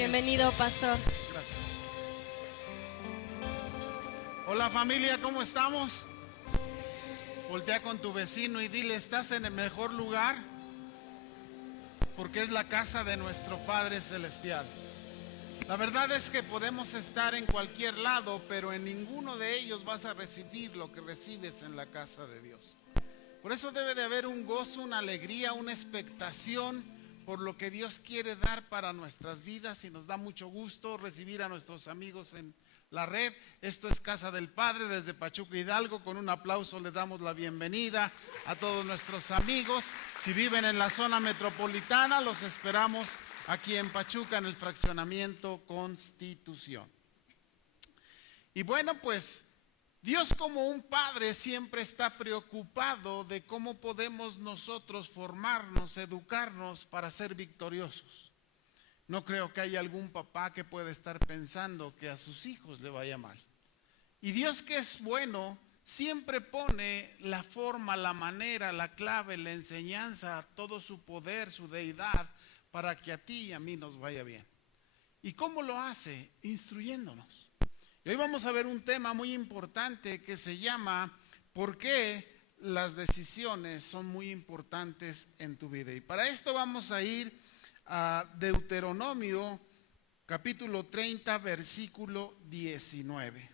Bienvenido, pastor. Gracias. Hola familia, ¿cómo estamos? Voltea con tu vecino y dile, ¿estás en el mejor lugar? Porque es la casa de nuestro Padre Celestial. La verdad es que podemos estar en cualquier lado, pero en ninguno de ellos vas a recibir lo que recibes en la casa de Dios. Por eso debe de haber un gozo, una alegría, una expectación por lo que Dios quiere dar para nuestras vidas, y nos da mucho gusto recibir a nuestros amigos en la red. Esto es Casa del Padre desde Pachuca, Hidalgo. Con un aplauso les damos la bienvenida a todos nuestros amigos. Si viven en la zona metropolitana, los esperamos aquí en Pachuca, en el fraccionamiento Constitución. Y bueno, pues Dios, como un padre, siempre está preocupado de cómo podemos nosotros formarnos, educarnos para ser victoriosos. No creo que haya algún papá que pueda estar pensando que a sus hijos le vaya mal. Y Dios, que es bueno, siempre pone la forma, la manera, la clave, la enseñanza, todo su poder, su deidad, para que a ti y a mí nos vaya bien. ¿Y cómo lo hace? Instruyéndonos. Y hoy vamos a ver un tema muy importante que se llama ¿por qué las decisiones son muy importantes en tu vida? Y para esto vamos a ir a Deuteronomio capítulo 30 versículo 19.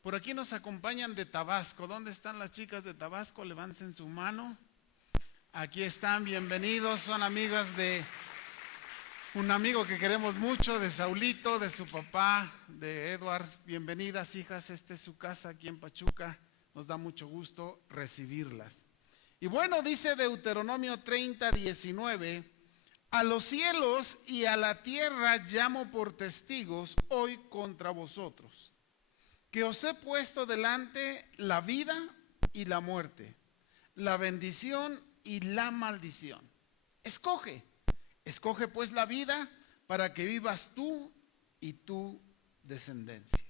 Por aquí nos acompañan de Tabasco. ¿Dónde están las chicas de Tabasco? Levanten su mano. Aquí están, bienvenidos. Son amigas de un amigo que queremos mucho, de Saulito, de su papá, de Edward. Bienvenidas, hijas, esta es su casa aquí en Pachuca. Nos da mucho gusto recibirlas. Y bueno, dice Deuteronomio 30, 19: a los cielos y a la tierra llamo por testigos hoy contra vosotros, que os he puesto delante la vida y la muerte, la bendición y la maldición. Escoge pues la vida para que vivas tú y tu descendencia.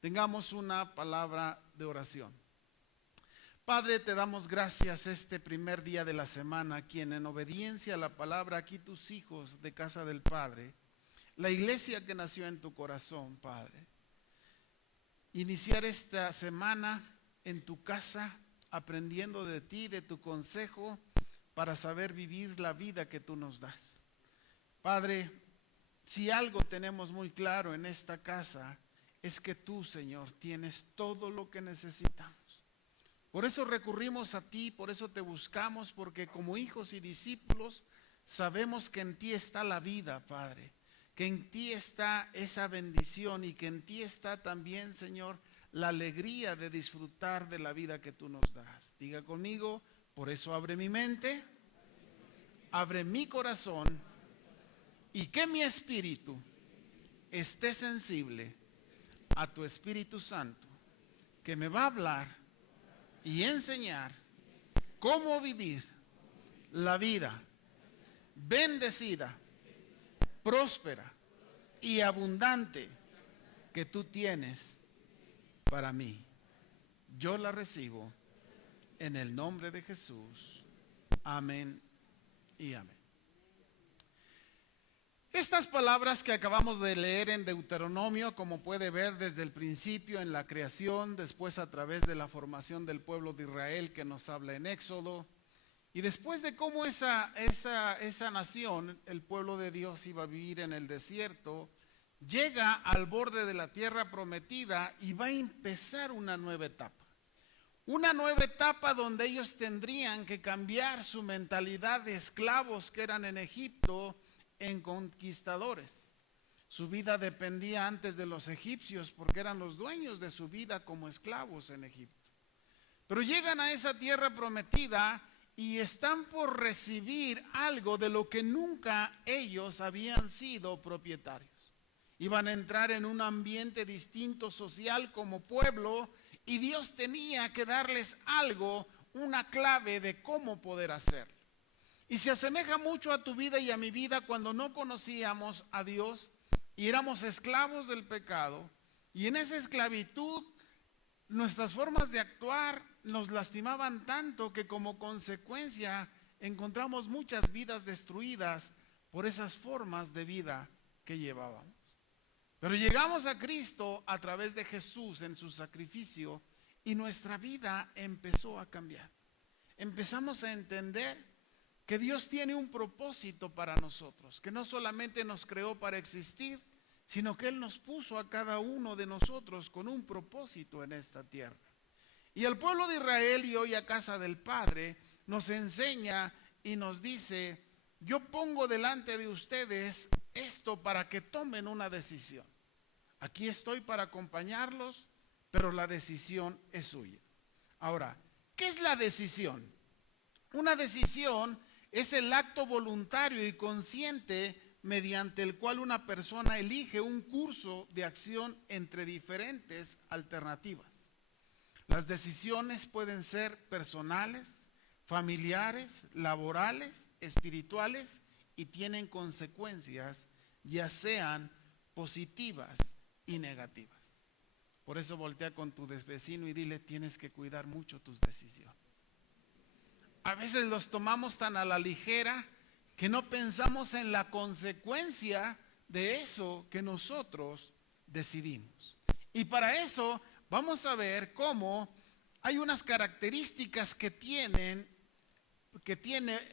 Tengamos una palabra de oración. Padre, te damos gracias este primer día de la semana, quien en obediencia a la palabra, aquí tus hijos de Casa del Padre, la iglesia que nació en tu corazón, Padre, iniciar esta semana en tu casa, aprendiendo de ti, de tu consejo, para saber vivir la vida que tú nos das. Padre, si algo tenemos muy claro en esta casa, es que tú, Señor, tienes todo lo que necesitamos. Por eso recurrimos a ti, por eso te buscamos, porque como hijos y discípulos sabemos que en ti está la vida, Padre, que en ti está esa bendición y que en ti está también, Señor, la alegría de disfrutar de la vida que tú nos das. Diga conmigo, por eso abre mi mente, abre mi corazón, y que mi espíritu esté sensible a tu Espíritu Santo, que me va a hablar y enseñar cómo vivir la vida bendecida, próspera y abundante que tú tienes para mí. Yo la recibo en el nombre de Jesús. Amén y amén. Estas palabras que acabamos de leer en Deuteronomio, como puede ver desde el principio en la creación, después a través de la formación del pueblo de Israel que nos habla en Éxodo, y después de cómo esa nación, el pueblo de Dios, iba a vivir en el desierto, llega al borde de la tierra prometida y va a empezar una nueva etapa. Una nueva etapa donde ellos tendrían que cambiar su mentalidad de esclavos que eran en Egipto en conquistadores. Su vida dependía antes de los egipcios porque eran los dueños de su vida como esclavos en Egipto. Pero llegan a esa tierra prometida y están por recibir algo de lo que nunca ellos habían sido propietarios. Iban a entrar en un ambiente distinto social como pueblo, y Dios tenía que darles algo, una clave de cómo poder hacerlo. Y se asemeja mucho a tu vida y a mi vida cuando no conocíamos a Dios y éramos esclavos del pecado, y en esa esclavitud nuestras formas de actuar nos lastimaban tanto que como consecuencia encontramos muchas vidas destruidas por esas formas de vida que llevábamos. Pero llegamos a Cristo a través de Jesús en su sacrificio y nuestra vida empezó a cambiar. Empezamos a entender que Dios tiene un propósito para nosotros, que no solamente nos creó para existir, sino que Él nos puso a cada uno de nosotros con un propósito en esta tierra. Y el pueblo de Israel y hoy a casa del Padre nos enseña y nos dice: yo pongo delante de ustedes esto para que tomen una decisión. Aquí estoy para acompañarlos, pero la decisión es suya. Ahora, ¿qué es la decisión? Una decisión es el acto voluntario y consciente mediante el cual una persona elige un curso de acción entre diferentes alternativas. Las decisiones pueden ser personales, familiares, laborales, espirituales y tienen consecuencias, ya sean positivas y negativas. Por eso voltea con tu vecino y dile: tienes que cuidar mucho tus decisiones. A veces los tomamos tan a la ligera que no pensamos en la consecuencia de eso que nosotros decidimos. Y para eso vamos a ver cómo hay unas características que tiene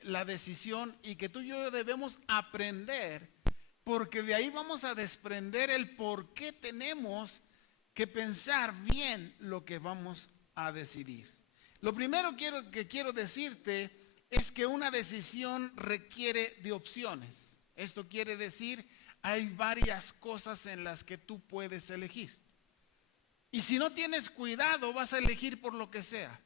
la decisión y que tú y yo debemos aprender, porque de ahí vamos a desprender el por qué tenemos que pensar bien lo que vamos a decidir. Lo primero que quiero decirte es que una decisión requiere de opciones. Esto quiere decir, hay varias cosas en las que tú puedes elegir. Y si no tienes cuidado, vas a elegir por lo que sea.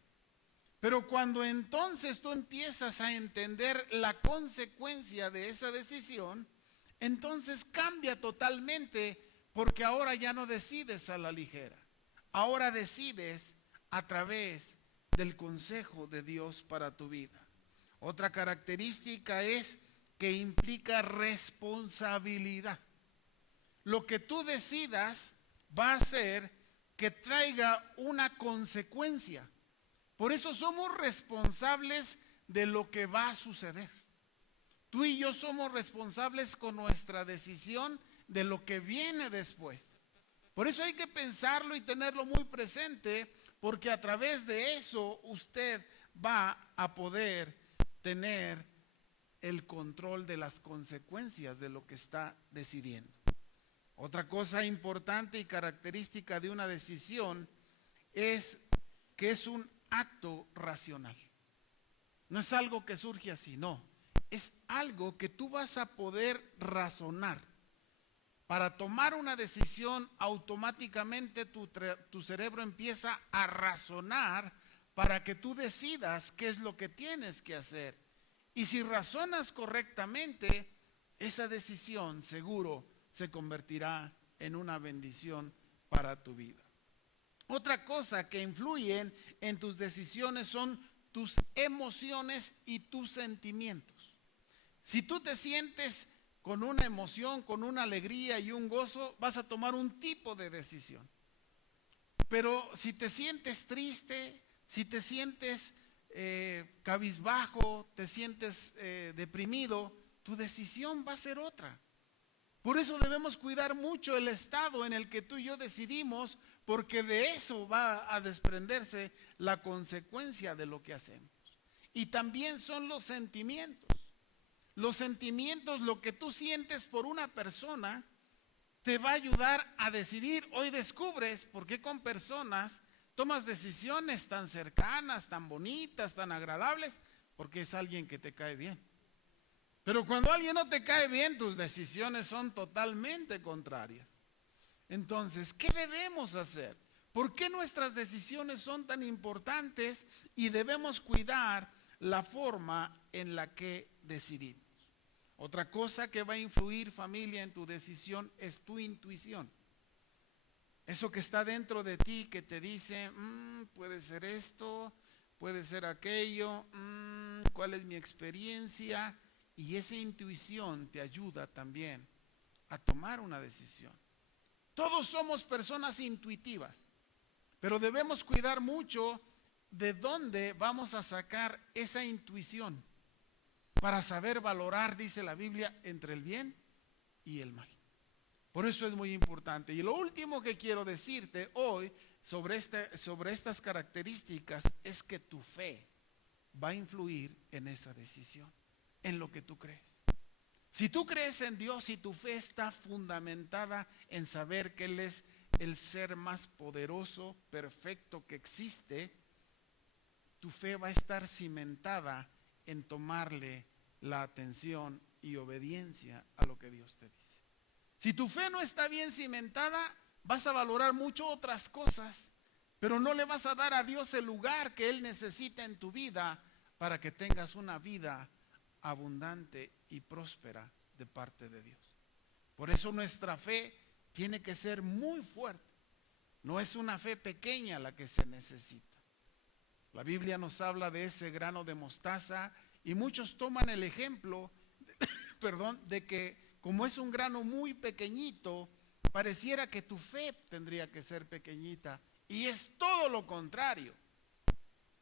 Pero cuando entonces tú empiezas a entender la consecuencia de esa decisión, entonces cambia totalmente, porque ahora ya no decides a la ligera. Ahora decides a través del consejo de Dios para tu vida. Otra característica es que implica responsabilidad. Lo que tú decidas va a hacer que traiga una consecuencia. Por eso somos responsables de lo que va a suceder. Tú y yo somos responsables con nuestra decisión de lo que viene después. Por eso hay que pensarlo y tenerlo muy presente, porque a través de eso usted va a poder tener el control de las consecuencias de lo que está decidiendo. Otra cosa importante y característica de una decisión es que es un acto racional. No es algo que surge así, no. Es algo que tú vas a poder razonar. Para tomar una decisión, automáticamente tu cerebro empieza a razonar para que tú decidas qué es lo que tienes que hacer. Y si razonas correctamente, esa decisión seguro se convertirá en una bendición para tu vida. Otra cosa que influyen en tus decisiones son tus emociones y tus sentimientos. Si tú te sientes con una emoción, con una alegría y un gozo, vas a tomar un tipo de decisión. Pero si te sientes triste, si te sientes cabizbajo, te sientes deprimido, tu decisión va a ser otra. Por eso debemos cuidar mucho el estado en el que tú y yo decidimos, porque de eso va a desprenderse la consecuencia de lo que hacemos. Y también son los sentimientos. Los sentimientos, lo que tú sientes por una persona, te va a ayudar a decidir. Hoy descubres por qué con personas tomas decisiones tan cercanas, tan bonitas, tan agradables, porque es alguien que te cae bien. Pero cuando alguien no te cae bien, tus decisiones son totalmente contrarias. Entonces, ¿qué debemos hacer? ¿Por qué nuestras decisiones son tan importantes y debemos cuidar la forma en la que decidimos? Otra cosa que va a influir, familia, en tu decisión es tu intuición. Eso que está dentro de ti que te dice, puede ser esto, puede ser aquello, ¿cuál es mi experiencia? Y esa intuición te ayuda también a tomar una decisión. Todos somos personas intuitivas, pero debemos cuidar mucho de dónde vamos a sacar esa intuición para saber valorar, dice la Biblia, entre el bien y el mal. Por eso es muy importante. Y lo último que quiero decirte hoy sobre estas características es que tu fe va a influir en esa decisión, en lo que tú crees. Si tú crees en Dios y tu fe está fundamentada en saber que Él es el ser más poderoso, perfecto que existe, tu fe va a estar cimentada en tomarle la atención y obediencia a lo que Dios te dice. Si tu fe no está bien cimentada, vas a valorar mucho otras cosas, pero no le vas a dar a Dios el lugar que Él necesita en tu vida para que tengas una vida abundante y próspera de parte de Dios. Por eso nuestra fe tiene que ser muy fuerte. No es una fe pequeña la que se necesita. La Biblia nos habla de ese grano de mostaza y muchos toman el ejemplo, de que como es un grano muy pequeñito, pareciera que tu fe tendría que ser pequeñita, y es todo lo contrario.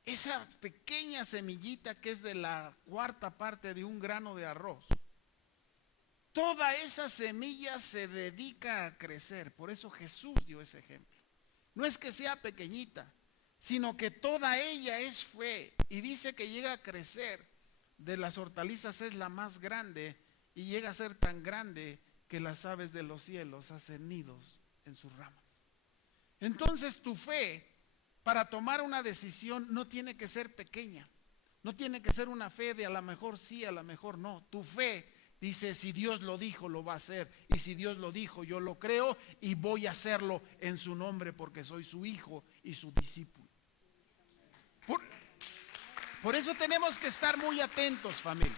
Esa pequeña semillita que es de la cuarta parte de un grano de arroz, toda esa semilla se dedica a crecer. Por eso Jesús dio ese ejemplo. No es que sea pequeñita, sino que toda ella es fe, y dice que llega a crecer. De las hortalizas es la más grande, y llega a ser tan grande que las aves de los cielos hacen nidos en sus ramas. Entonces tu fe para tomar una decisión no tiene que ser pequeña, no tiene que ser una fe de a lo mejor sí, a lo mejor no. Tu fe dice: si Dios lo dijo, lo va a hacer, y si Dios lo dijo, yo lo creo y voy a hacerlo en su nombre, porque soy su hijo y su discípulo. Por eso tenemos que estar muy atentos, familia,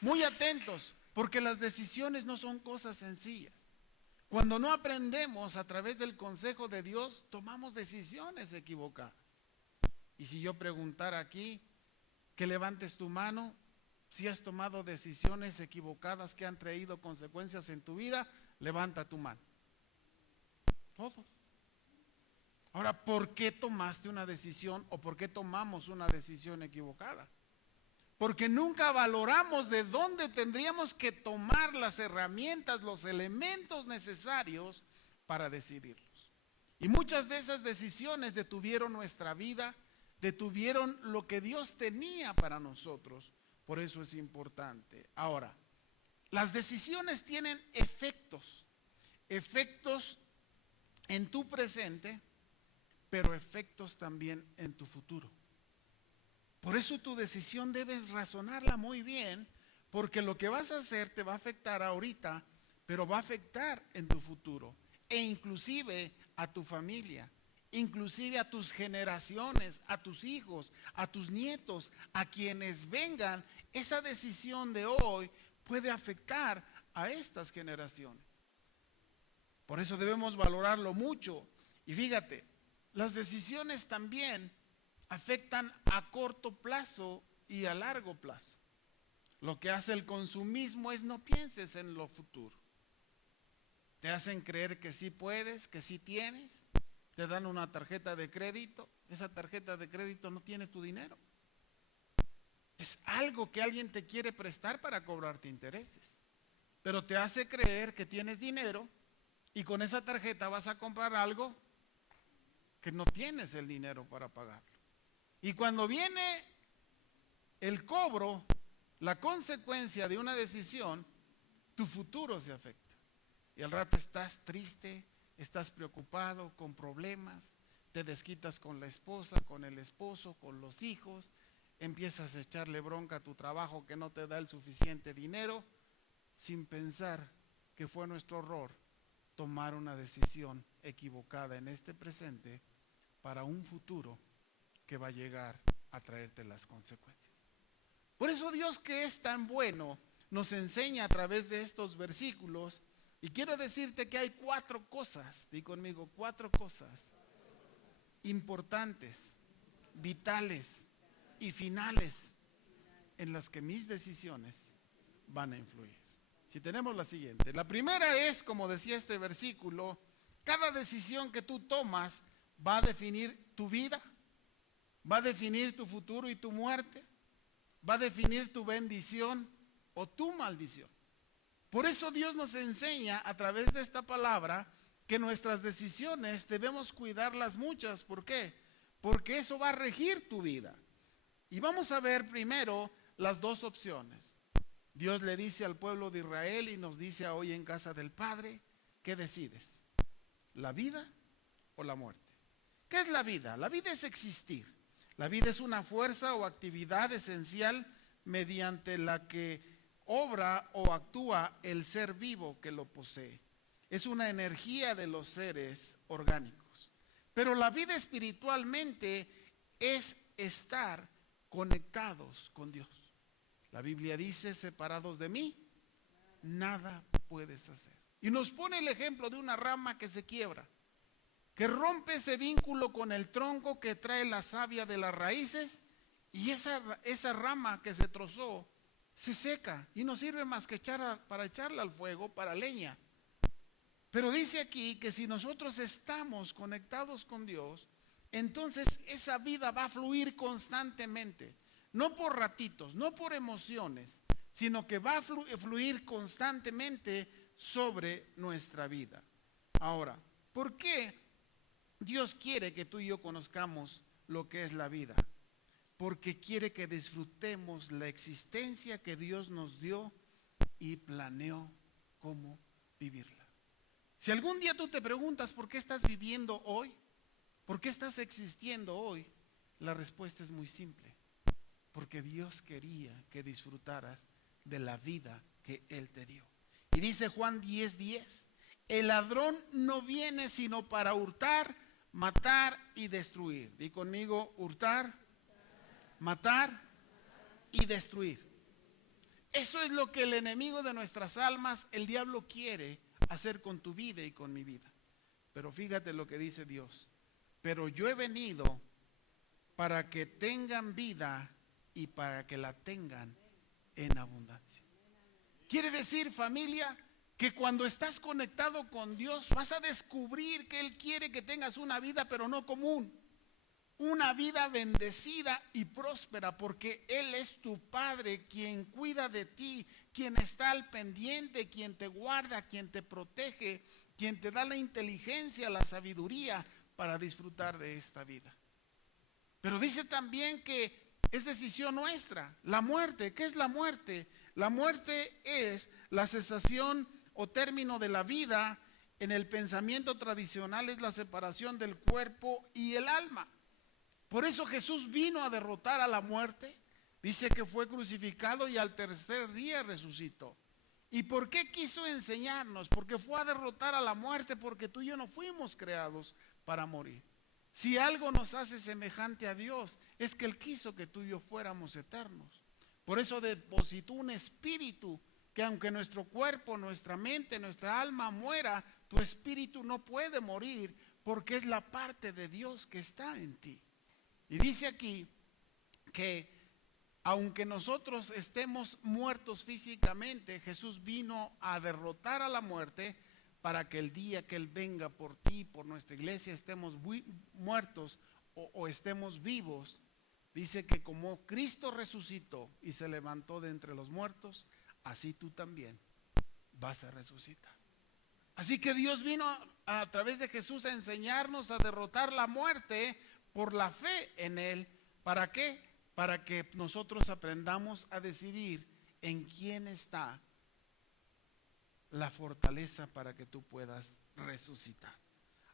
muy atentos, porque las decisiones no son cosas sencillas. Cuando no aprendemos a través del consejo de Dios, tomamos decisiones equivocadas. Y si yo preguntara aquí, que levantes tu mano, si has tomado decisiones equivocadas que han traído consecuencias en tu vida, levanta tu mano. Todos. Ahora, ¿por qué tomaste una decisión o por qué tomamos una decisión equivocada? Porque nunca valoramos de dónde tendríamos que tomar las herramientas, los elementos necesarios para decidirlos. Y muchas de esas decisiones detuvieron nuestra vida, detuvieron lo que Dios tenía para nosotros. Por eso es importante. Ahora, las decisiones tienen efectos en tu presente, pero efectos también en tu futuro. Por eso tu decisión debes razonarla muy bien, porque lo que vas a hacer te va a afectar ahorita, pero va a afectar en tu futuro, e inclusive a tu familia, inclusive a tus generaciones, a tus hijos, a tus nietos, a quienes vengan. Esa decisión de hoy puede afectar a estas generaciones. Por eso debemos valorarlo mucho. Y fíjate, las decisiones también afectan a corto plazo y a largo plazo. Lo que hace el consumismo es no pienses en lo futuro. Te hacen creer que sí puedes, que sí tienes. Te dan una tarjeta de crédito. Esa tarjeta de crédito no tiene tu dinero. Es algo que alguien te quiere prestar para cobrarte intereses. Pero te hace creer que tienes dinero y con esa tarjeta vas a comprar algo que no tienes el dinero para pagarlo. Y cuando viene el cobro, la consecuencia de una decisión, tu futuro se afecta. Y al rato estás triste, estás preocupado, con problemas, te desquitas con la esposa, con el esposo, con los hijos, empiezas a echarle bronca a tu trabajo que no te da el suficiente dinero, sin pensar que fue nuestro error tomar una decisión equivocada en este presente para un futuro que va a llegar a traerte las consecuencias. Por eso Dios, que es tan bueno, nos enseña a través de estos versículos. Y quiero decirte que hay 4 cosas, di conmigo, 4 cosas importantes, vitales y finales en las que mis decisiones van a influir. Si tenemos la siguiente, la primera es, como decía este versículo, cada decisión que tú tomas va a definir tu vida, va a definir tu futuro y tu muerte, va a definir tu bendición o tu maldición. Por eso Dios nos enseña a través de esta palabra que nuestras decisiones debemos cuidarlas muchas. ¿Por qué? Porque eso va a regir tu vida. Y vamos a ver primero las dos opciones. Dios le dice al pueblo de Israel y nos dice hoy en casa del Padre, ¿qué decides? ¿La vida o la muerte? ¿Qué es la vida? La vida es existir. La vida es una fuerza o actividad esencial mediante la que obra o actúa el ser vivo que lo posee. Es una energía de los seres orgánicos. Pero la vida espiritualmente es estar conectados con Dios. La Biblia dice, separados de mí, nada puedes hacer. Y nos pone el ejemplo de una rama que se quiebra, que rompe ese vínculo con el tronco que trae la savia de las raíces, y esa rama que se trozó se seca y no sirve más que para echarla al fuego, para leña. Pero dice aquí que si nosotros estamos conectados con Dios, entonces esa vida va a fluir constantemente, no por ratitos, no por emociones, sino que va a fluir constantemente sobre nuestra vida. Ahora, ¿por qué Dios quiere que tú y yo conozcamos lo que es la vida? Porque quiere que disfrutemos la existencia que Dios nos dio y planeó cómo vivirla. Si algún día tú te preguntas por qué estás viviendo hoy, por qué estás existiendo hoy, la respuesta es muy simple. Porque Dios quería que disfrutaras de la vida que Él te dio. Y dice Juan 10:10, el ladrón no viene sino para hurtar, matar y destruir. Di conmigo, hurtar, matar y destruir. Eso es lo que el enemigo de nuestras almas, el diablo, quiere hacer con tu vida y con mi vida. Pero fíjate lo que dice Dios. Pero yo he venido para que tengan vida y para que la tengan en abundancia. Quiere decir, familia, que cuando estás conectado con Dios vas a descubrir que Él quiere que tengas una vida, pero no común. Una vida bendecida y próspera, porque Él es tu Padre, quien cuida de ti, quien está al pendiente, quien te guarda, quien te protege, quien te da la inteligencia, la sabiduría para disfrutar de esta vida. Pero dice también que es decisión nuestra. La muerte, ¿qué es la muerte? La muerte es la cesación o término de la vida. En el pensamiento tradicional es la separación del cuerpo y el alma. Por eso Jesús vino a derrotar a la muerte. Dice que fue crucificado y al tercer día resucitó. ¿Y por qué quiso enseñarnos? Porque fue a derrotar a la muerte, porque tú y yo no fuimos creados para morir. Si algo nos hace semejante a Dios, es que Él quiso que tú y yo fuéramos eternos. Por eso depositó un espíritu que aunque nuestro cuerpo, nuestra mente, nuestra alma muera, tu espíritu no puede morir, porque es la parte de Dios que está en ti. Y dice aquí que aunque nosotros estemos muertos físicamente, Jesús vino a derrotar a la muerte para que el día que Él venga por ti, por nuestra iglesia, estemos muertos o estemos vivos. Dice que como Cristo resucitó y se levantó de entre los muertos, así tú también vas a resucitar. Así que Dios vino a través de Jesús a enseñarnos a derrotar la muerte por la fe en Él. ¿Para qué? Para que nosotros aprendamos a decidir en quién está la fortaleza para que tú puedas resucitar.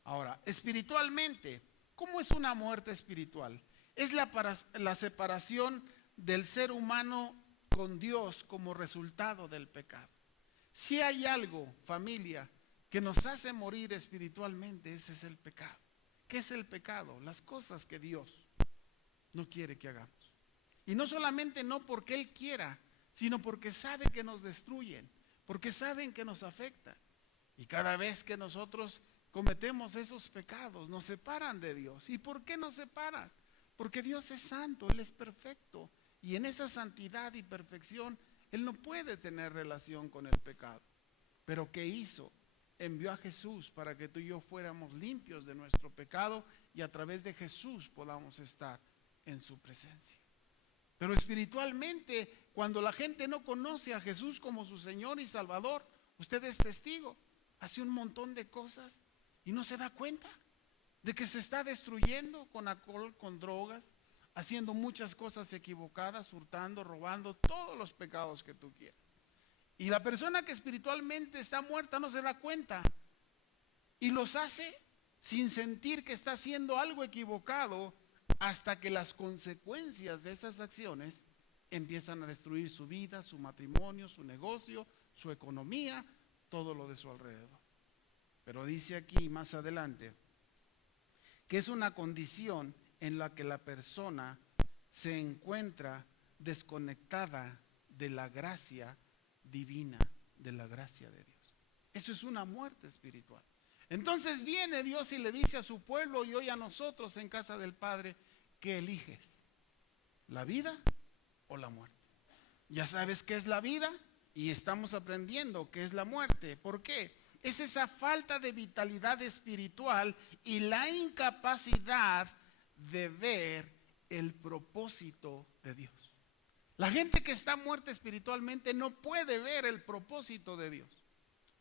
Ahora, espiritualmente, ¿cómo es una muerte espiritual? Es la separación del ser humano con Dios como resultado del pecado. Si hay algo, familia, que nos hace morir espiritualmente, ese es el pecado. ¿Qué es el pecado? Las cosas que Dios no quiere que hagamos. Y no solamente no porque Él quiera, sino porque sabe que nos destruyen, porque saben que nos afectan. Y cada vez que nosotros cometemos esos pecados, nos separan de Dios. ¿Y por qué nos separan? Porque Dios es santo, Él es perfecto. Y en esa santidad y perfección, Él no puede tener relación con el pecado. Pero ¿qué hizo? Envió a Jesús para que tú y yo fuéramos limpios de nuestro pecado y a través de Jesús podamos estar en su presencia. Pero espiritualmente, cuando la gente no conoce a Jesús como su Señor y Salvador, usted es testigo, hace un montón de cosas y no se da cuenta de que se está destruyendo con alcohol, con drogas, haciendo muchas cosas equivocadas, hurtando, robando, todos los pecados que tú quieras. Y la persona que espiritualmente está muerta no se da cuenta y los hace sin sentir que está haciendo algo equivocado, hasta que las consecuencias de esas acciones empiezan a destruir su vida, su matrimonio, su negocio, su economía, todo lo de su alrededor. Pero dice aquí más adelante que es una condición en la que la persona se encuentra desconectada de la gracia divina, de la gracia de Dios. Eso es una muerte espiritual. Entonces viene Dios y le dice a su pueblo y hoy a nosotros en casa del Padre: ¿qué eliges? ¿La vida o la muerte? Ya sabes qué es la vida y estamos aprendiendo qué es la muerte. ¿Por qué? Es esa falta de vitalidad espiritual y la incapacidad de ver el propósito de Dios. La gente que está muerta espiritualmente no puede ver el propósito de Dios,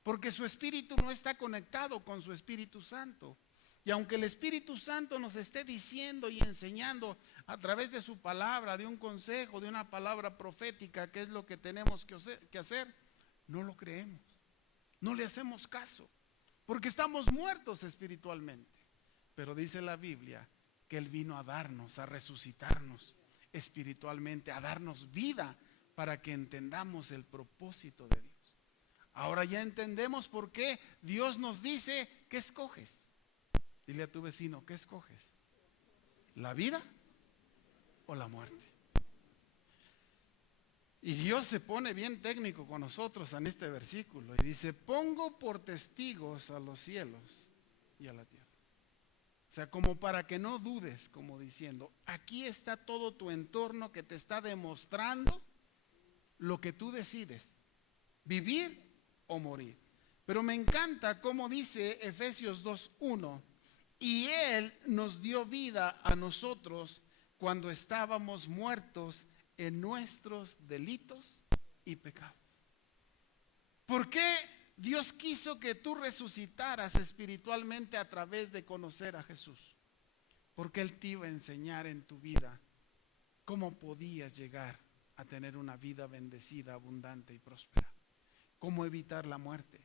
porque su espíritu no está conectado con su Espíritu Santo. Y aunque el Espíritu Santo nos esté diciendo y enseñando a través de su palabra, de un consejo, de una palabra profética, qué es lo que tenemos que hacer, no lo creemos, no le hacemos caso, porque estamos muertos espiritualmente. Pero dice la Biblia que Él vino a darnos, a resucitarnos espiritualmente, a darnos vida para que entendamos el propósito de Dios. Ahora ya entendemos por qué Dios nos dice: ¿qué escoges? Dile a tu vecino: ¿qué escoges? ¿La vida o la muerte? Y Dios se pone bien técnico con nosotros en este versículo y dice: pongo por testigos a los cielos y a la tierra. O sea, como para que no dudes, como diciendo, aquí está todo tu entorno que te está demostrando lo que tú decides, vivir o morir. Pero me encanta como dice Efesios 2:1, y Él nos dio vida a nosotros cuando estábamos muertos en nuestros delitos y pecados. ¿Por qué Dios quiso que tú resucitaras espiritualmente a través de conocer a Jesús? Porque Él te iba a enseñar en tu vida cómo podías llegar a tener una vida bendecida, abundante y próspera. Cómo evitar la muerte.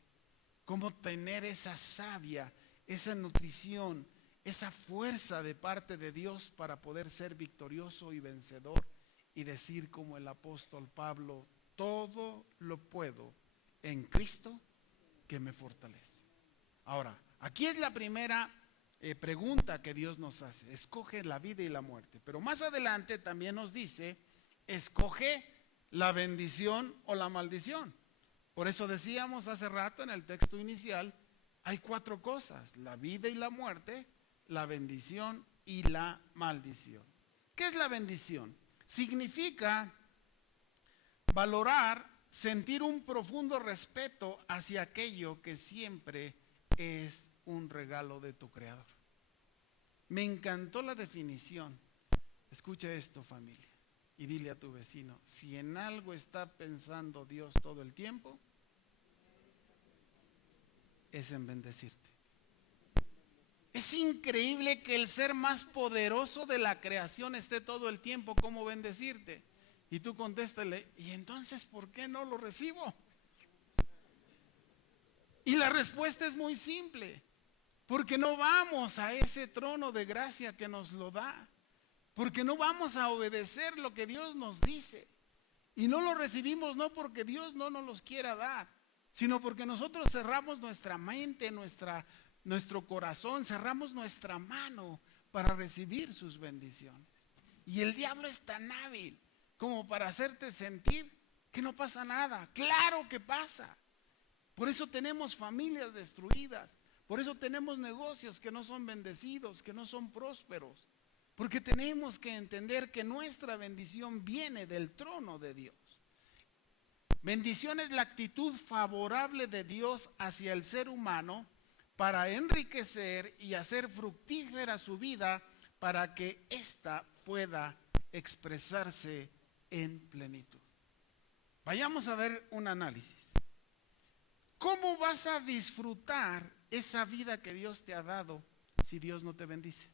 Cómo tener esa savia, esa nutrición, esa fuerza de parte de Dios para poder ser victorioso y vencedor y decir como el apóstol Pablo: todo lo puedo en Cristo que me fortalece. Ahora, aquí es la primera pregunta que Dios nos hace: escoge la vida y la muerte. Pero más adelante también nos dice: escoge la bendición o la maldición. Por eso decíamos hace rato en el texto inicial, hay 4 cosas: la vida y la muerte, la bendición y la maldición. ¿Qué es la bendición? Significa valorar, sentir un profundo respeto hacia aquello que siempre es un regalo de tu Creador. Me encantó la definición. Escucha esto, familia, y dile a tu vecino: si en algo está pensando Dios todo el tiempo, es en bendecirte. Es increíble que el ser más poderoso de la creación esté todo el tiempo como bendecirte. Y tú contéstale: ¿y entonces por qué no lo recibo? Y la respuesta es muy simple: porque no vamos a ese trono de gracia que nos lo da, porque no vamos a obedecer lo que Dios nos dice. Y no lo recibimos no porque Dios no nos los quiera dar, sino porque nosotros cerramos nuestra mente, nuestro corazón, cerramos nuestra mano para recibir sus bendiciones. Y el diablo es tan hábil como para hacerte sentir que no pasa nada. Claro que pasa. Por eso tenemos familias destruidas, por eso tenemos negocios que no son bendecidos, que no son prósperos, porque tenemos que entender que nuestra bendición viene del trono de Dios. Bendición es la actitud favorable de Dios hacia el ser humano para enriquecer y hacer fructífera su vida para que ésta pueda expresarse en plenitud. Vayamos a ver un análisis. ¿Cómo vas a disfrutar esa vida que Dios te ha dado si Dios no te bendice?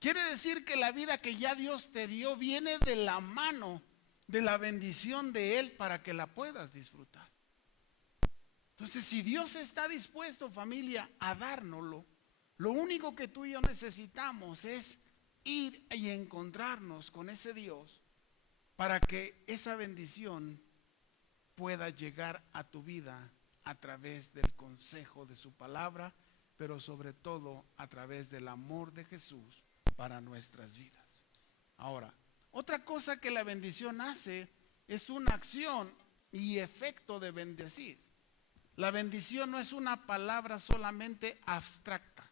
Quiere decir que la vida que ya Dios te dio viene de la mano de la bendición de Él para que la puedas disfrutar. Entonces, si Dios está dispuesto, familia, a dárnoslo, lo único que tú y yo necesitamos es ir y encontrarnos con ese Dios para que esa bendición pueda llegar a tu vida a través del consejo de su palabra, pero sobre todo a través del amor de Jesús para nuestras vidas. Ahora, otra cosa que la bendición hace es una acción y efecto de bendecir. La bendición no es una palabra solamente abstracta.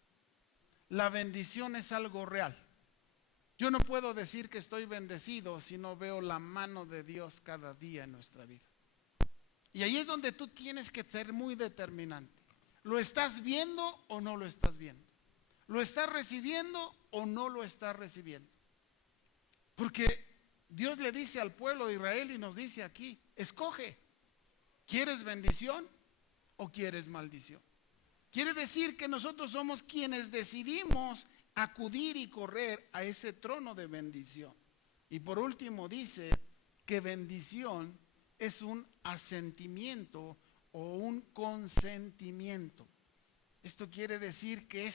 La bendición es algo real. Yo no puedo decir que estoy bendecido si no veo la mano de Dios cada día en nuestra vida. Y ahí es donde tú tienes que ser muy determinante. ¿Lo estás viendo o no lo estás viendo? ¿Lo estás recibiendo o no lo estás recibiendo? Porque Dios le dice al pueblo de Israel y nos dice aquí, escoge, ¿quieres bendición o quieres maldición? Quiere decir que nosotros somos quienes decidimos acudir y correr a ese trono de bendición. Y por último dice que bendición es un asentimiento o un consentimiento. Esto quiere decir que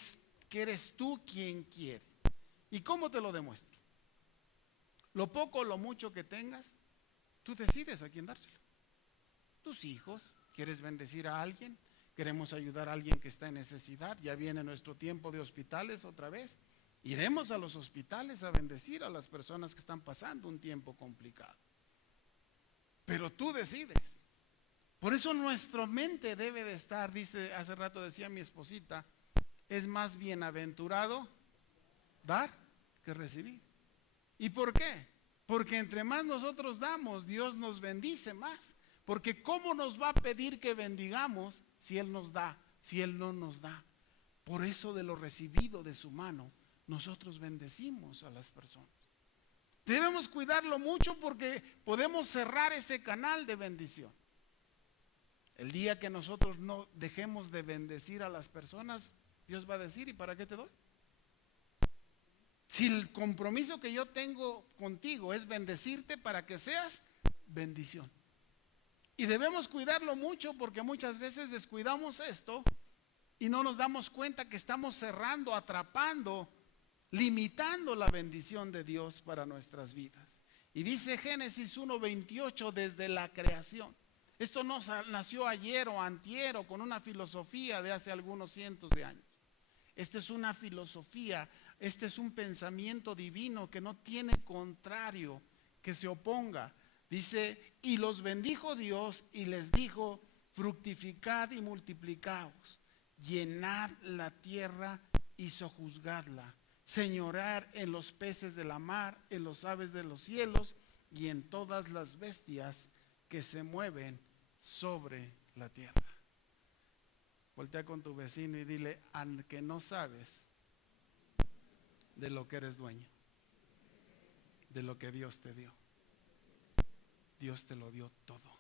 eres tú quien quiere. ¿Y cómo te lo demuestro? Lo poco o lo mucho que tengas, tú decides a quién dárselo. Tus hijos, ¿quieres bendecir a alguien? Queremos ayudar a alguien que está en necesidad. Ya viene nuestro tiempo de hospitales otra vez. Iremos a los hospitales a bendecir a las personas que están pasando un tiempo complicado. Pero tú decides. Por eso nuestra mente debe de estar, dice, hace rato decía mi esposita, es más bienaventurado dar que recibir. ¿Y por qué? Porque entre más nosotros damos, Dios nos bendice más. Porque ¿cómo nos va a pedir que bendigamos si Él nos da, si Él no nos da? Por eso de lo recibido de su mano, nosotros bendecimos a las personas. Debemos cuidarlo mucho porque podemos cerrar ese canal de bendición. El día que nosotros no dejemos de bendecir a las personas, Dios va a decir, ¿y para qué te doy? Si el compromiso que yo tengo contigo es bendecirte para que seas bendición. Y debemos cuidarlo mucho porque muchas veces descuidamos esto y no nos damos cuenta que estamos cerrando, atrapando, limitando la bendición de Dios para nuestras vidas. Y dice Génesis 1:28 desde la creación. Esto no nació ayer o antier o con una filosofía de hace algunos cientos de años. Esta es una filosofía, este es un pensamiento divino que no tiene contrario, que se oponga. Dice, y los bendijo Dios y les dijo, fructificad y multiplicaos, llenad la tierra y sojuzgadla, señorear en los peces de la mar, en los aves de los cielos y en todas las bestias que se mueven sobre la tierra. Voltea con tu vecino y dile, aunque no sabes de lo que eres dueño, de lo que Dios te dio. Dios te lo dio todo.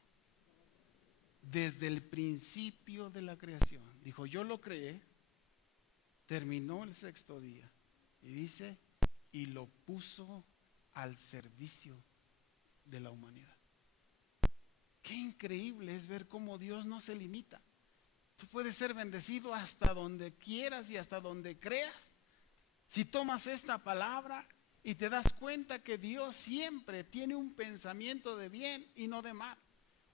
Desde el principio de la creación. Dijo, yo lo creé, terminó el sexto día. Y dice, y lo puso al servicio de la humanidad. Qué increíble es ver cómo Dios no se limita. Tú puedes ser bendecido hasta donde quieras y hasta donde creas. Si tomas esta palabra y te das cuenta que Dios siempre tiene un pensamiento de bien y no de mal.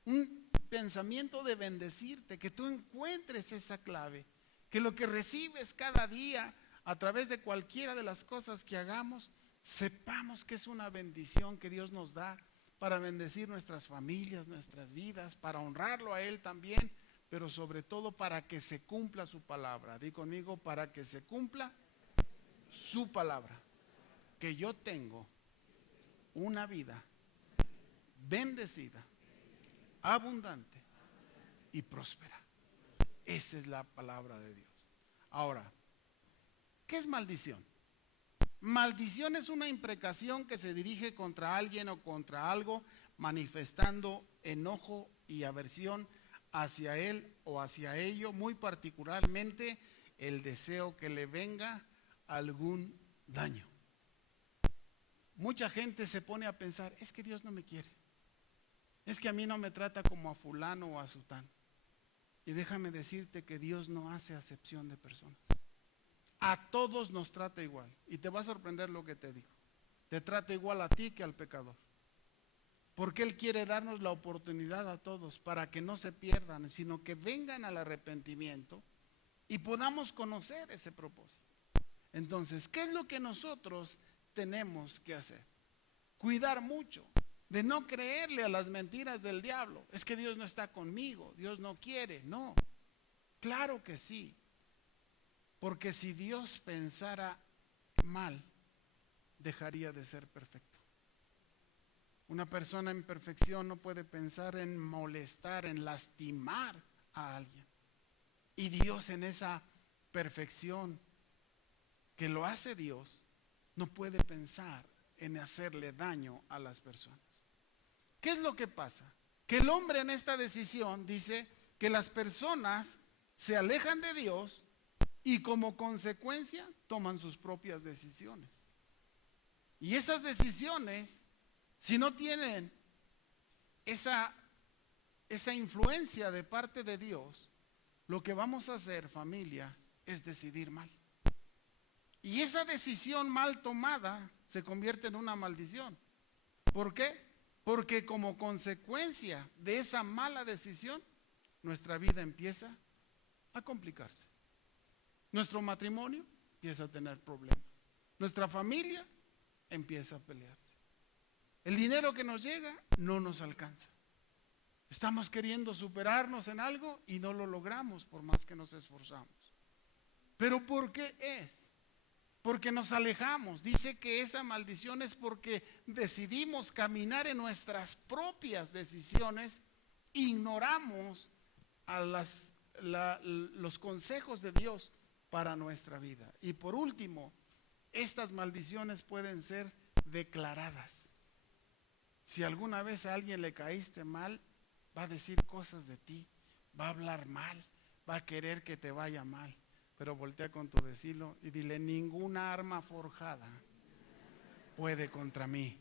Un pensamiento de bendecirte, que tú encuentres esa clave. Que lo que recibes cada día a través de cualquiera de las cosas que hagamos, sepamos que es una bendición que Dios nos da para bendecir nuestras familias, nuestras vidas, para honrarlo a Él también, pero sobre todo para que se cumpla su palabra. Di conmigo, para que se cumpla su palabra. Que yo tengo una vida bendecida, abundante y próspera. Esa es la palabra de Dios. Ahora, ¿qué es maldición? Maldición es una imprecación que se dirige contra alguien o contra algo, manifestando enojo y aversión hacia él o hacia ello, muy particularmente el deseo que le venga algún daño. Mucha gente se pone a pensar, es que Dios no me quiere, es que a mí no me trata como a fulano o a sutano. Y déjame decirte que Dios no hace acepción de personas. A todos nos trata igual. Y te va a sorprender lo que te digo. Te trata igual a ti que al pecador. Porque Él quiere darnos la oportunidad a todos para que no se pierdan, sino que vengan al arrepentimiento y podamos conocer ese propósito. Entonces, ¿qué es lo que nosotros tenemos que hacer? Cuidar mucho de no creerle a las mentiras del diablo. Es que Dios no está conmigo, Dios no quiere. No, claro que sí. Porque si Dios pensara mal, dejaría de ser perfecto. Una persona en perfección no puede pensar en molestar, en lastimar a alguien. Y Dios, en esa perfección que lo hace Dios, no puede pensar en hacerle daño a las personas. ¿Qué es lo que pasa? Que el hombre en esta decisión dice que las personas se alejan de Dios y como consecuencia toman sus propias decisiones. Y esas decisiones, si no tienen esa influencia de parte de Dios, lo que vamos a hacer, familia, es decidir mal. Y esa decisión mal tomada se convierte en una maldición. ¿Por qué? Porque como consecuencia de esa mala decisión, nuestra vida empieza a complicarse. Nuestro matrimonio empieza a tener problemas. Nuestra familia empieza a pelearse. El dinero que nos llega no nos alcanza. Estamos queriendo superarnos en algo y no lo logramos por más que nos esforzamos. ¿Pero por qué es? Porque nos alejamos. Dice que esa maldición es porque decidimos caminar en nuestras propias decisiones, ignoramos a los consejos de Dios para nuestra vida. Y por último, estas maldiciones pueden ser declaradas. Si alguna vez a alguien le caíste mal, va a decir cosas de ti, va a hablar mal, va a querer que te vaya mal. Pero voltea con tu vecino y dile: ninguna arma forjada puede contra mí,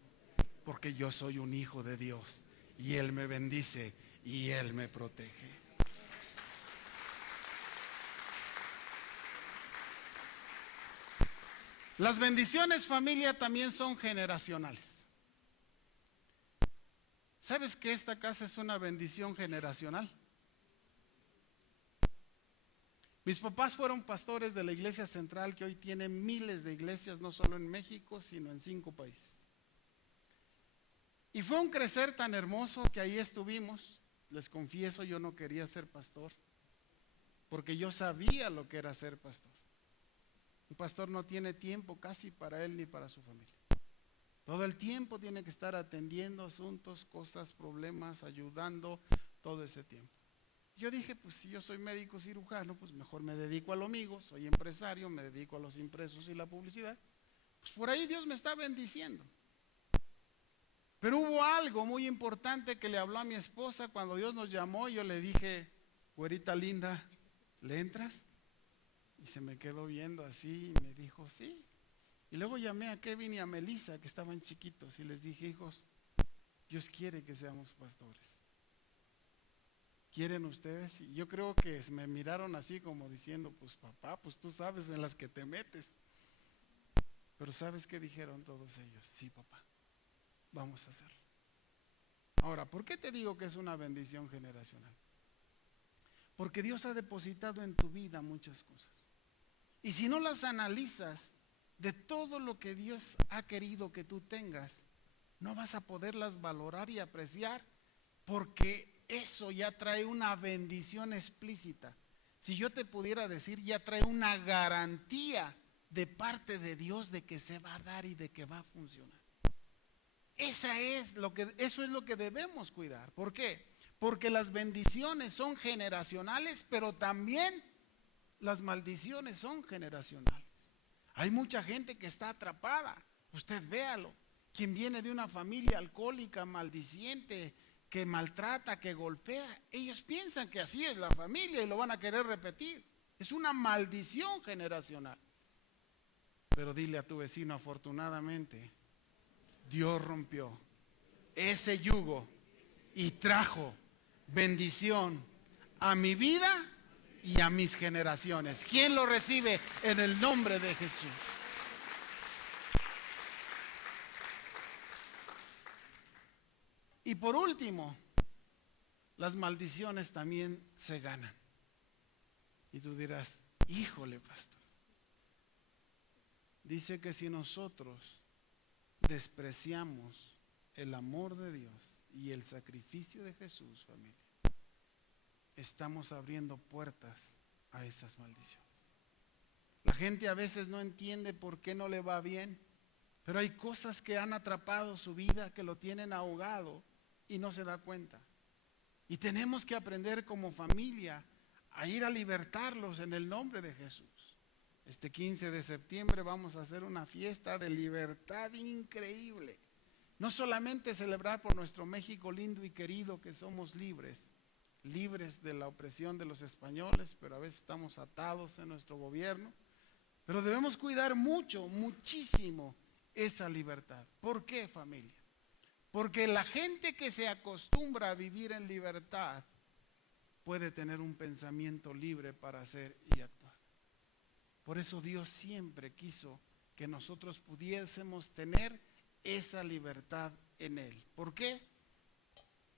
porque yo soy un hijo de Dios y Él me bendice y Él me protege. Las bendiciones, familia, también son generacionales. ¿Sabes que esta casa es una bendición generacional? Mis papás fueron pastores de la iglesia central, que hoy tiene miles de iglesias, no solo en México, sino en 5 países. Y fue un crecer tan hermoso que ahí estuvimos. Les confieso, yo no quería ser pastor, porque yo sabía lo que era ser pastor. Un pastor no tiene tiempo casi para él ni para su familia. Todo el tiempo tiene que estar atendiendo asuntos, cosas, problemas, ayudando, todo ese tiempo. Yo dije, pues si yo soy médico cirujano, pues mejor me dedico a lo mío, soy empresario, me dedico a los impresos y la publicidad. Pues por ahí Dios me está bendiciendo. Pero hubo algo muy importante que le habló a mi esposa cuando Dios nos llamó. Yo le dije: güerita linda, ¿le entras? Y se me quedó viendo así y me dijo: sí. Y luego llamé a Kevin y a Melissa, que estaban chiquitos, y les dije: hijos, Dios quiere que seamos pastores. ¿Quieren ustedes? Y yo creo que me miraron así como diciendo: pues papá, pues tú sabes en las que te metes. Pero ¿sabes qué dijeron todos ellos? Sí, papá, vamos a hacerlo. Ahora, ¿por qué te digo que es una bendición generacional? Porque Dios ha depositado en tu vida muchas cosas. Y si no las analizas, de todo lo que Dios ha querido que tú tengas, no vas a poderlas valorar y apreciar, porque eso ya trae una bendición explícita. Si yo te pudiera decir, ya trae una garantía de parte de Dios de que se va a dar y de que va a funcionar. Eso es lo que debemos cuidar. ¿Por qué? Porque las bendiciones son generacionales, pero también las maldiciones son generacionales. Hay mucha gente que está atrapada. Usted véalo. Quien viene de una familia alcohólica, maldiciente, que maltrata, que golpea, ellos piensan que así es la familia y lo van a querer repetir. Es una maldición generacional. Pero dile a tu vecino, afortunadamente, Dios rompió ese yugo y trajo bendición a mi vida y a mis generaciones. ¿Quién lo recibe en el nombre de Jesús? Y por último, las maldiciones también se ganan. Y tú dirás, híjole, pastor. Dice que si nosotros despreciamos el amor de Dios y el sacrificio de Jesús, familia, estamos abriendo puertas a esas maldiciones. La gente a veces no entiende por qué no le va bien, pero hay cosas que han atrapado su vida, que lo tienen ahogado y no se da cuenta. Y tenemos que aprender como familia a ir a libertarlos en el nombre de Jesús. Este 15 de septiembre vamos a hacer una fiesta de libertad increíble. No solamente celebrar por nuestro México lindo y querido, que somos libres de la opresión de los españoles, pero a veces estamos atados en nuestro gobierno. Pero debemos cuidar mucho, muchísimo esa libertad. ¿Por qué, familia? Porque la gente que se acostumbra a vivir en libertad puede tener un pensamiento libre para hacer y actuar. Por eso Dios siempre quiso que nosotros pudiésemos tener esa libertad en Él. ¿Por qué?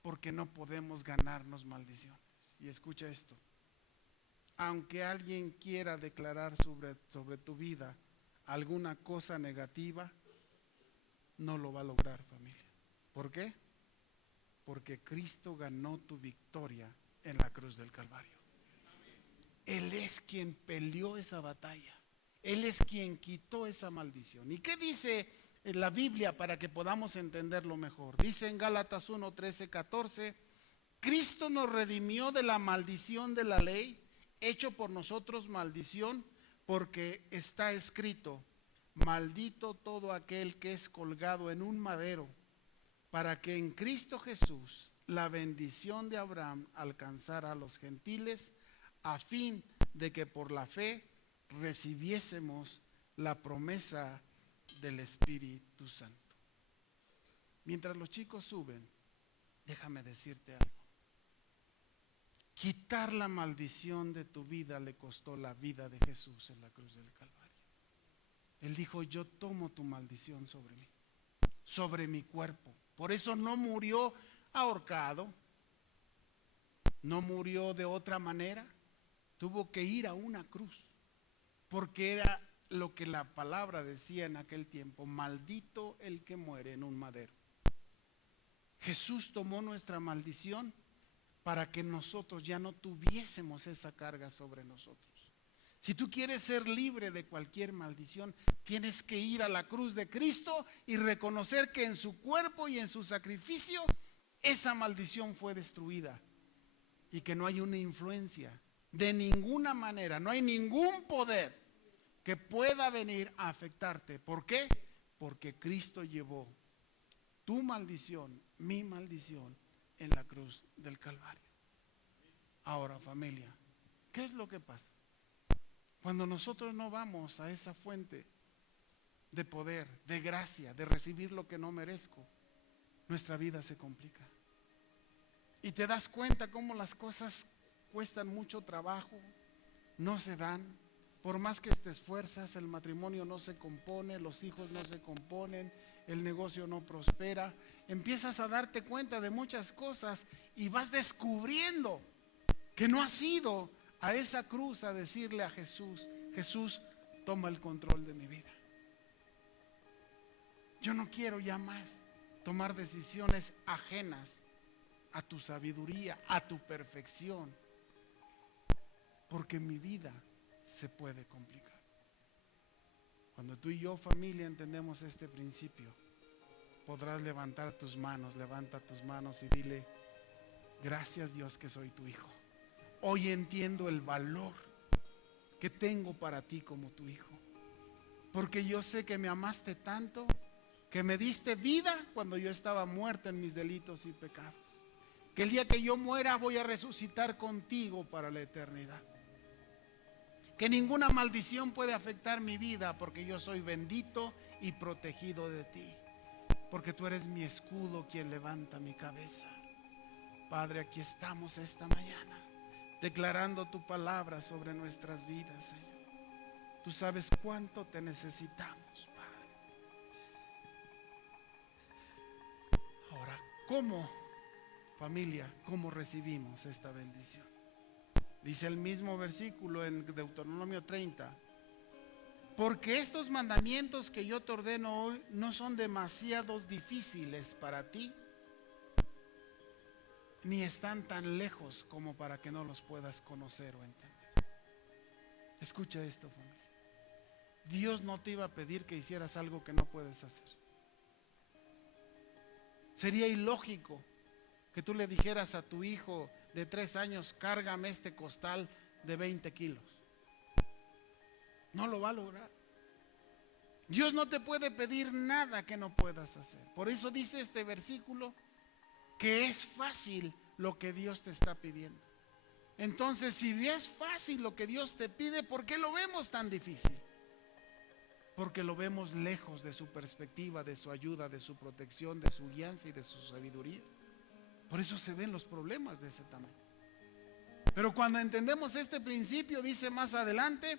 Porque no podemos ganarnos maldiciones. Y escucha esto. Aunque alguien quiera declarar sobre tu vida alguna cosa negativa, no lo va a lograr, familia. ¿Por qué? Porque Cristo ganó tu victoria en la cruz del Calvario. Él es quien peleó esa batalla. Él es quien quitó esa maldición. ¿Y qué dice la Biblia para que podamos entenderlo mejor? Dice en Gálatas 1, 13, 14, Cristo nos redimió de la maldición de la ley, hecho por nosotros maldición, porque está escrito, maldito todo aquel que es colgado en un madero, para que en Cristo Jesús la bendición de Abraham alcanzara a los gentiles, a fin de que por la fe recibiésemos la promesa del Espíritu Santo. Mientras los chicos suben, déjame decirte algo. Quitar la maldición de tu vida le costó la vida de Jesús en la cruz del Calvario. Él dijo, yo tomo tu maldición sobre mí, sobre mi cuerpo. Por eso no murió ahorcado, no murió de otra manera, tuvo que ir a una cruz, porque era lo que la palabra decía en aquel tiempo, maldito el que muere en un madero. Jesús tomó nuestra maldición para que nosotros ya no tuviésemos esa carga sobre nosotros. Si tú quieres ser libre de cualquier maldición, tienes que ir a la cruz de Cristo y reconocer que en su cuerpo y en su sacrificio esa maldición fue destruida y que no hay una influencia de ninguna manera, no hay ningún poder que pueda venir a afectarte. ¿Por qué? Porque Cristo llevó tu maldición, mi maldición, en la cruz del Calvario. Ahora, familia, ¿qué es lo que pasa? Cuando nosotros no vamos a esa fuente de poder, de gracia, de recibir lo que no merezco, nuestra vida se complica. Y te das cuenta cómo las cosas cuestan mucho trabajo, no se dan. Por más que te esfuerzas, el matrimonio no se compone, los hijos no se componen, el negocio no prospera. Empiezas a darte cuenta de muchas cosas y vas descubriendo que no has ido a esa cruz a decirle a Jesús, Jesús, toma el control de mi vida. Yo no quiero ya más tomar decisiones ajenas a tu sabiduría, a tu perfección, porque mi vida se puede complicar. Cuando tú y yo, familia, entendemos este principio, podrás levantar tus manos, levanta tus manos y dile, gracias Dios que soy tu hijo. Hoy entiendo el valor que tengo para ti como tu hijo. porque yo sé que me amaste tanto, que me diste vida cuando yo estaba muerto en mis delitos y pecados. Que el día que yo muera voy a resucitar contigo para la eternidad. Que ninguna maldición puede afectar mi vida, porque yo soy bendito y protegido de ti. Porque tú eres mi escudo, quien levanta mi cabeza. Padre, aquí estamos esta mañana, declarando tu palabra sobre nuestras vidas, Señor. Tú sabes cuánto te necesitamos, Padre. Ahora, ¿cómo, familia, cómo recibimos esta bendición? Dice el mismo versículo en Deuteronomio 30: porque estos mandamientos que yo te ordeno hoy no son demasiados difíciles para ti, ni están tan lejos como para que no los puedas conocer o entender. Escucha esto, familia. Dios no te iba a pedir que hicieras algo que no puedes hacer. Sería ilógico que tú le dijeras a tu hijo de 3 años: cárgame este costal de 20 kilos. No lo va a lograr. Dios no te puede pedir nada que no puedas hacer. Por eso dice este versículo que es fácil lo que Dios te está pidiendo. Entonces, si es fácil lo que Dios te pide, ¿por qué lo vemos tan difícil? Porque lo vemos lejos de su perspectiva, de su ayuda, de su protección, de su guianza y de su sabiduría. Por eso se ven los problemas de ese tamaño. Pero cuando entendemos este principio, dice más adelante: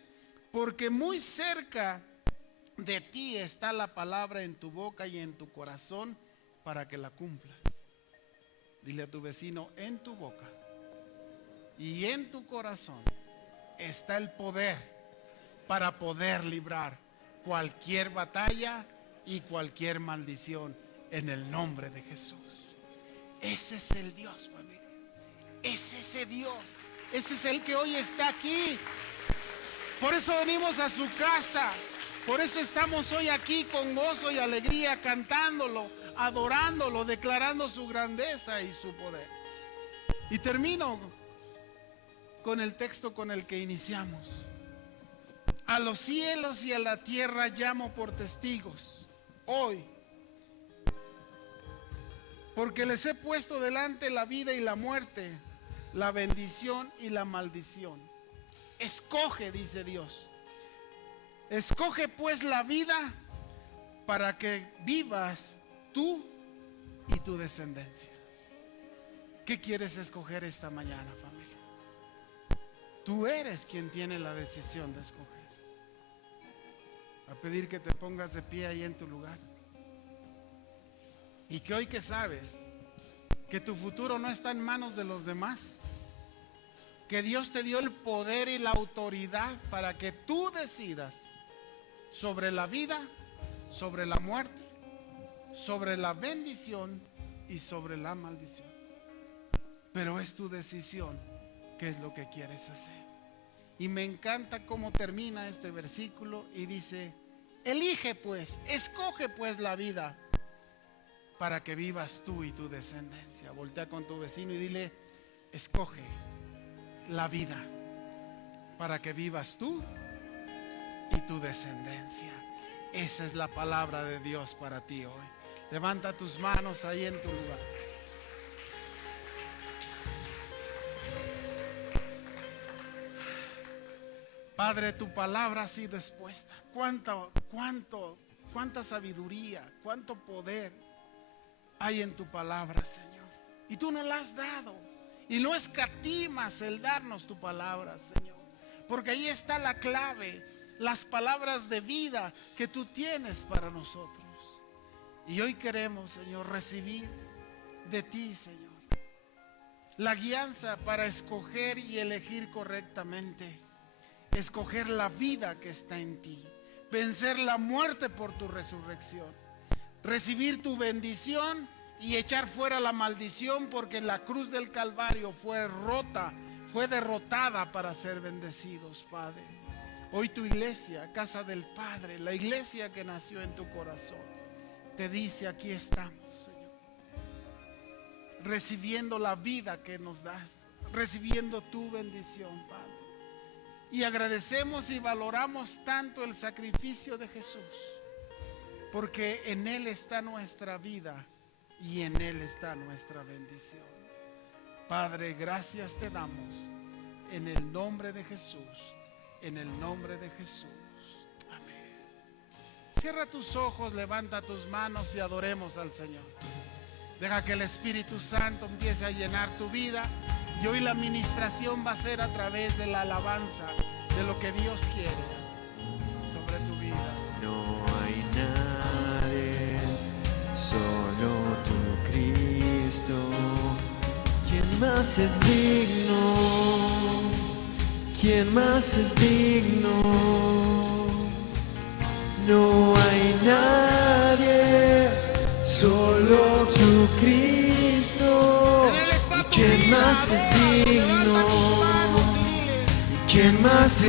porque muy cerca de ti está la palabra en tu boca y en tu corazón para que la cumplas. Dile a tu vecino: en tu boca y en tu corazón está el poder para poder librar cualquier batalla y cualquier maldición en el nombre de Jesús. Ese es el Dios, familia. Es ese Dios. Ese es el que hoy está aquí. Por eso venimos a su casa. Por eso estamos hoy aquí con gozo y alegría, cantándolo, adorándolo, declarando su grandeza y su poder. Y termino con el texto con el que iniciamos. A los cielos y a la tierra llamo por testigos hoy, porque les he puesto delante la vida y la muerte, la bendición y la maldición. Escoge, dice Dios. Escoge pues la vida para que vivas tú y tu descendencia. ¿Qué quieres escoger esta mañana, familia? Tú eres quien tiene la decisión de escoger. A pedir que te pongas de pie ahí en tu lugar. Y que hoy que sabes que tu futuro no está en manos de los demás, que Dios te dio el poder y la autoridad para que tú decidas sobre la vida, sobre la muerte, sobre la bendición y sobre la maldición. Pero es tu decisión qué es lo que quieres hacer. Y me encanta cómo termina este versículo y dice: elige pues, escoge pues la vida para que vivas tú y tu descendencia. Voltea con tu vecino y dile: escoge la vida para que vivas tú y tu descendencia. Esa es la palabra de Dios para ti hoy. Levanta tus manos ahí en tu lugar. Padre, tu palabra ha sido expuesta. Cuánta sabiduría, cuánto poder hay en tu palabra, Señor. Y tú nos la has dado. Y no escatimas el darnos tu palabra, Señor. Porque ahí está la clave, las palabras de vida que tú tienes para nosotros. Y hoy queremos, Señor, recibir de ti, Señor, la guianza para escoger y elegir correctamente. Escoger la vida que está en ti, vencer la muerte por tu resurrección, recibir tu bendición y echar fuera la maldición, porque en la cruz del Calvario fue derrotada para ser bendecidos, Padre. Hoy tu iglesia, casa del Padre, la iglesia que nació en tu corazón, te dice: aquí estamos, Señor, recibiendo la vida que nos das, recibiendo tu bendición, Padre. Y agradecemos y valoramos tanto el sacrificio de Jesús, porque en Él está nuestra vida y en Él está nuestra bendición. Padre, gracias te damos en el nombre de Jesús, en el nombre de Jesús. Amén. Cierra tus ojos, levanta tus manos y adoremos al Señor. Deja que el Espíritu Santo empiece a llenar tu vida. Y hoy la administración va a ser a través de la alabanza, de lo que Dios quiere sobre tu vida. No hay nadie, solo tu Cristo. ¿Quién más es digno? ¿Quién más es digno? No hay nadie, solo tu Cristo. ¿Y quién más es digno? ¿Y quién más es